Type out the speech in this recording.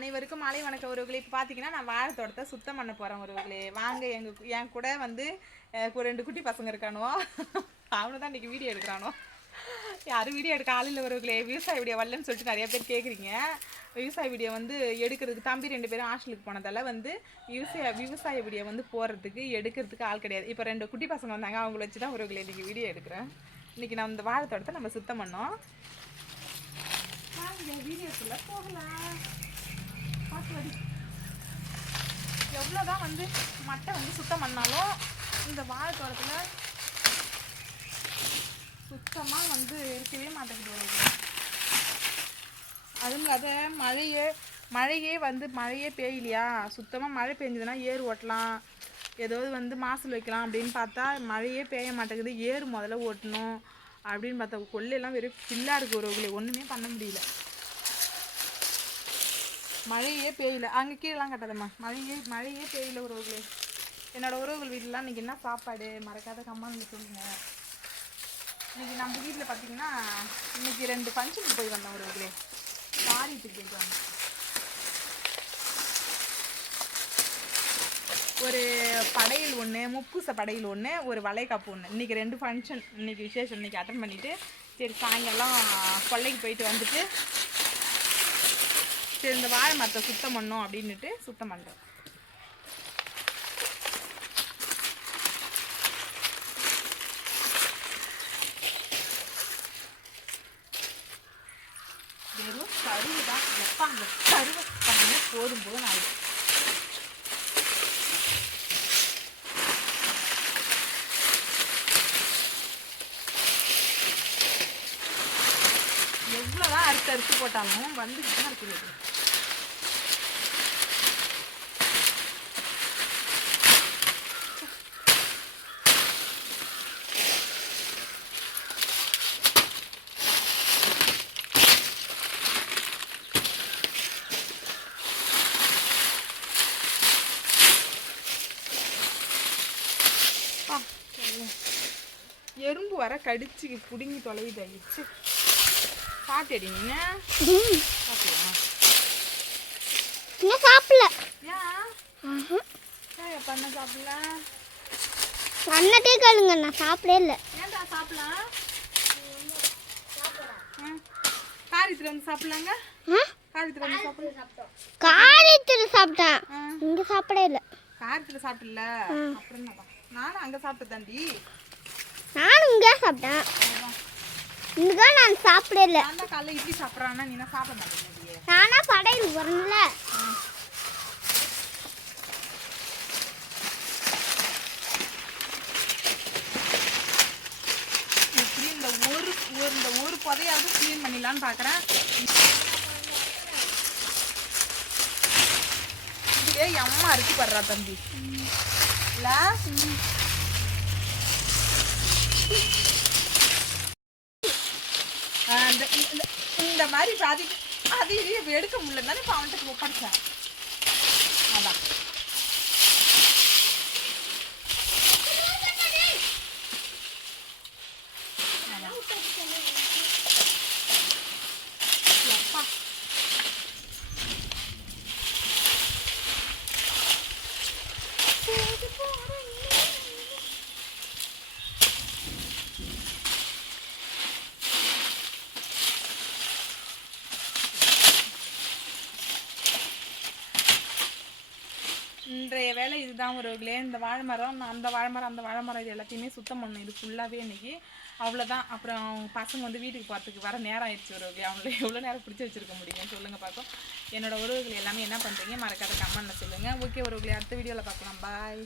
அனைவருக்கும் மாலை வணக்கம் உறவுகளே. இப்போ பார்த்தீங்கன்னா நான் வாழை தோட்டத்தை சுத்தம் பண்ண போகிறேன் உறவுகளே. வாங்க எங்கள் என் கூட வந்து ஒரு ரெண்டு குட்டி பசங்க இருக்கானுவோ. அவனு தான் இன்றைக்கி வீடியோ எடுக்கிறானோ. யாரும் வீடியோ எடுக்க ஆளில் உறவுகளே. விவசாய வீடியோ வரலன்னு சொல்லிட்டு நிறைய பேர் கேட்குறீங்க விவசாய வீடியோ வந்து எடுக்கிறதுக்கு தம்பி ரெண்டு பேரும் ஹாஸ்டலுக்கு போனதால வந்து விவசாய விவசாய வீடியோ வந்து போகிறதுக்கு எடுக்கிறதுக்கு ஆள் கிடையாது. இப்போ ரெண்டு குட்டி பசங்க வந்தாங்க. அவங்கள வச்சு தான் உறவுகளே இன்றைக்கி வீடியோ எடுக்கிறேன். இன்றைக்கி நான் இந்த வாழை தோட்டத்தை நம்ம சுத்தம் பண்ணோம். வீடியோக்குள்ளே போகலாம். எவ்வளோ தான் எவ்வளோதான் வந்து மட்டை வந்து சுத்தம் பண்ணாலும் இந்த வாழை தோட்டத்தில் சுத்தமாக வந்து இருக்கவே மாட்டேங்குது அதுவும் இல்லாத மழையே மழையே வந்து மழையே பெய்யலையா? சுத்தமாக மழை பெஞ்சதுன்னா ஏர் ஓட்டலாம். ஏதாவது வந்து மாசல் வைக்கலாம் அப்படின்னு பார்த்தா மழையே பெய்ய மாட்டேங்குது. ஏர் முதல்ல ஓட்டணும் அப்படின்னு பார்த்தா கொள்ளையெல்லாம் வெறும் ஃபில்லாக இருக்குது உறவுகளே ஒன்றுமே பண்ண முடியல. மழையே பெய்யல. அங்கே கீழெலாம் கட்டாதம்மா. மழையே மழையே பெய்யல உறவுகளே என்னோடய உறவுகள் வீட்டிலலாம் இன்றைக்கி என்ன சாப்பாடு? மறக்காத கம்மான்னு சொல்லுங்க. இன்னைக்கு நம்ம வீட்டில் பார்த்தீங்கன்னா இன்னைக்கு ரெண்டு ஃபங்க்ஷனுக்கு போய் வந்தோம் உறவுகளே காரியத்துக்கு போயிட்டு வந்தோம். ஒரு படையல் ஒன்று முப்பூச படையல் ஒன்று ஒரு வளைகாப்பு ஒன்று இன்றைக்கி ரெண்டு ஃபங்க்ஷன் இன்னைக்கு விசேஷம். இன்னைக்கு அட்டன் பண்ணிவிட்டு சரி சாயங்காலம் கொல்லைக்கு போயிட்டு வந்துட்டு சரி இந்த வாழை மரத்தை சுத்தம் பண்ணோம் அப்படின்னுட்டு சுத்தம் பண்ணுறேன் வெறும் கருவு தான். எப்போ அந்த கருவை பண்ண போதும் போதும் ஆயிடும். எவ்வளோதான் அறுத்து அறுத்து போட்டாலும் வந்துக்கிட்டு தான் இருக்குது. எறும்பு வர கடிச்சு பிடுங்கி தொலையுது. ஆயிடுச்சு சாப்பிட்டியா இன்னும் சாப்பிடல. பண்ண சாப்பிடல? அண்ணட்டே கேளுங்க நான் சாப்பிடவே இல்லை. ஏன்டா சாப்பிடலாம் காரியத்தில் வந்து சாப்பிடலாங்க? காரியத்தில் வந்து சாப்பிடலாம் காரியத்தில் சாப்பிட்டேன். இங்கே சாப்பிடவே இல்லை. காரியத்தில் சாப்பிடல? அப்புறம் நானும் அங்கே சாப்பிட்டு தாண்டி நானும் இங்கே சாப்பிட்டேன். இங்கே நான் சாப்பிடவே இல்லை நான் காலைல இட்லி சாப்பிட்றான்னா நீ என்ன சாப்பிட மாட்டேங்க நானா படையில் இந்த ஒரு இந்த ஒரு புதையாவது க்ளீன் பண்ணிடலான்னு பார்க்குறேன் இதுவே அம்மா இருக்கு படுறா தம்பி. இல்ல இந்த இந்த- மாதிரி பாதி அது இப்ப எடுக்க முடியல தானே இப்போ அவன்கிட்ட ஒப்படைச்சேன் இன்றைய வேலை இதுதான் உறவுகளே. இந்த வாழை மரம் அந்த வாழை மரம் அந்த வாழை மரம் இது எல்லாத்தையுமே சுத்தம் பண்ணணும். இது ஃபுல்லாகவே இன்னைக்கு அவ்வளோதான் அப்புறம் பசங்க வந்து வீட்டுக்கு போகிறதுக்கு வர நேரம் ஆயிடுச்சு உறவுகளே. அவங்கள எவ்வளோ நேரம் பிடிச்சி வச்சிருக்க முடியும் சொல்லுங்கள் பார்ப்போம் என்னோட உறவுகள் எல்லாமே என்ன பண்ணுறீங்க மறக்காத கமெண்ட்டில் சொல்லுங்கள் ஓகே உறவுகளே அடுத்த வீடியோவில் பார்க்கலாம் பாய்